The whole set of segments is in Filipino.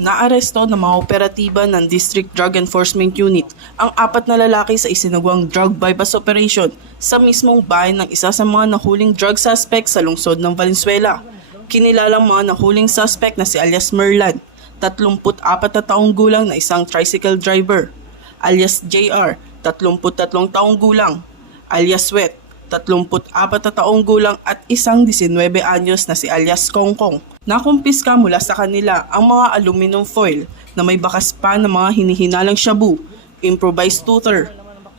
Naaresto ng mga operatiba ng District Drug Enforcement Unit ang 4 na lalaki sa isinagawang drug bypass operation sa mismong bahay ng isa sa mga nahuling drug suspect sa lungsod ng Valenzuela. Kinilalang mga nahuling suspect na si alias Merlan, 34 na taong gulang na isang tricycle driver, alias JR, 33 taong gulang, alias Wet, 34 na taong gulang at isang 19 anyos na si alias Kongkong. Nakumpiska mula sa kanila ang mga aluminum foil na may bakas pa ng mga hinihinalang shabu, improvised tutor,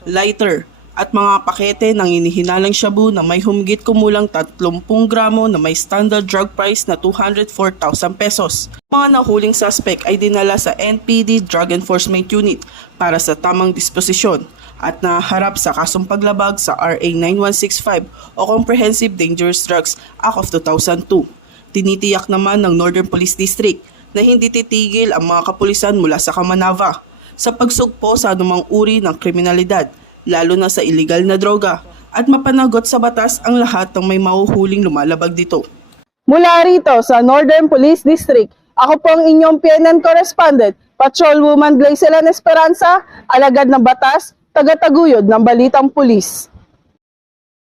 lighter, at mga pakete ng hinihinalang shabu na may humigit kumulang 30 gramo na may standard drug price na 204,000 pesos. Mga nahuling suspect ay dinala sa NPD Drug Enforcement Unit para sa tamang disposisyon at naharap sa kasong paglabag sa RA 9165 o Comprehensive Dangerous Drugs Act of 2002. Tinitiyak naman ng Northern Police District na hindi titigil ang mga kapulisan mula sa Kamanava sa pagsugpo sa anumang uri ng kriminalidad, lalo na sa illegal na droga, at mapanagot sa batas ang lahat ng may mahuhuling lumalabag dito. Mula rito sa Northern Police District, ako po ang inyong PNN correspondent, Patrolwoman Glycelan Esperanza, alagad ng batas, tagataguyod ng Balitang Pulis.